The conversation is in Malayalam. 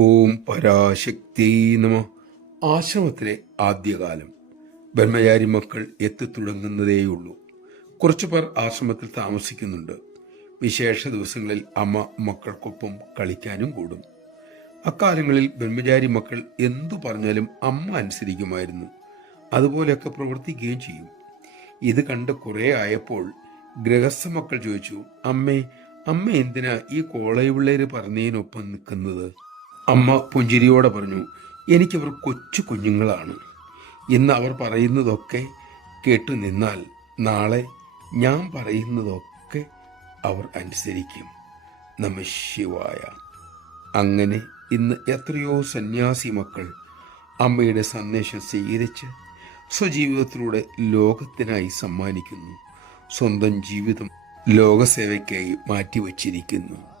ഓം പരാശക്തി നമ. ആശ്രമത്തിലെ ആദ്യകാലം. ബ്രഹ്മചാരി മക്കൾ എത്തിത്തുടങ്ങുന്നതേയുള്ളൂ. കുറച്ചു പേർ ആശ്രമത്തിൽ താമസിക്കുന്നുണ്ട്. വിശേഷ ദിവസങ്ങളിൽ അമ്മ മക്കൾക്കൊപ്പം കളിക്കാനും കൂടും. അക്കാലങ്ങളിൽ ബ്രഹ്മചാരി മക്കൾ എന്തു പറഞ്ഞാലും അമ്മ അനുസരിക്കുമായിരുന്നു. അതുപോലെയൊക്കെ പ്രവർത്തിക്കുകയും ചെയ്യും. ഇത് കണ്ട് കുറെ ആയപ്പോൾ ഗൃഹസ്ഥ മക്കൾ ചോദിച്ചു, അമ്മ എന്തിനാ ഈ കോളേജ് പിള്ളേര് പറഞ്ഞതിനൊപ്പം നിൽക്കുന്നത്? അമ്മ പുഞ്ചിരിയോടെ പറഞ്ഞു, എനിക്കവർ കൊച്ചു കുഞ്ഞുങ്ങളാണ്. ഇന്ന് അവർ പറയുന്നതൊക്കെ കേട്ടു നിന്നാൽ നാളെ ഞാൻ പറയുന്നതൊക്കെ അവർ അനുസരിക്കും. നമഃ ശിവായ. അങ്ങനെ ഇന്ന് എത്രയോ സന്യാസി മക്കൾ അമ്മയുടെ സന്ദേശം സ്വീകരിച്ച് സ്വജീവിതത്തിലൂടെ ലോകത്തിനായി സമ്മാനിക്കുന്നു. സ്വന്തം ജീവിതം ലോകസേവയ്ക്കായി മാറ്റിവച്ചിരിക്കുന്നു.